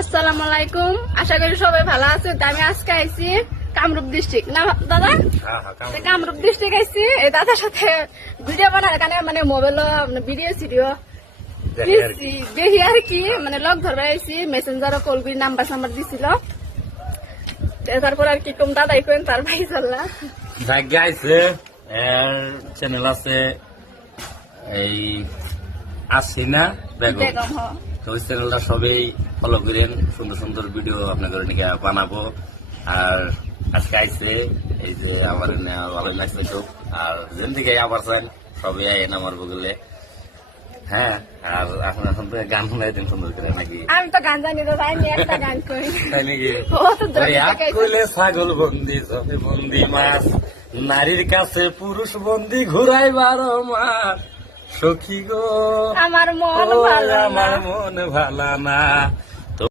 আসসালামু আলাইকুম, আশা করি সবাই ভালো আছে। আমি আজকে আইছি কামরূপ ডিস্ট্রিক্ট না দাদা, কামরূপ ডিস্ট্রিক্ট আইছি এই দাদার সাথে ভিডিও বানার কারণে মানে মোবাইল ভিডিও সিডিও দেখি আর কি মানে লক ধরে আইছি, মেসেঞ্জারও কল করে নাম্বার দিছিল। তারপর আর কি কম দাদাই কেন তার ভাই চাল্লা ভাগ্য আইছে চ্যানেল আছে এই আসি না বেগম, বেগম হ তো ওই চ্যানেলটা সবাই ফলো করেন, সুন্দর সুন্দর ভিডিও আপনাদের নিকে বানাবো। আর আজকে আইছে এই যে আমার ভালো লাগছে তো, আর যেন দিকে আবার চান সবাই আইন আমার বগলে। হ্যাঁ, আর এখন তো গান শোনাই দিন সুন্দর করে নাকি? আমি তো গান জানি দাদা, আমি একটা গান করি। তাই নাকি? ও তো কইলে ছাগল বন্দি, জমি বন্দি মাছ, নারীর কাছে পুরুষ বন্দি ঘুরাই 12 মাস। সখী গো আমার মন ভালো না। আমার মন ভালো না,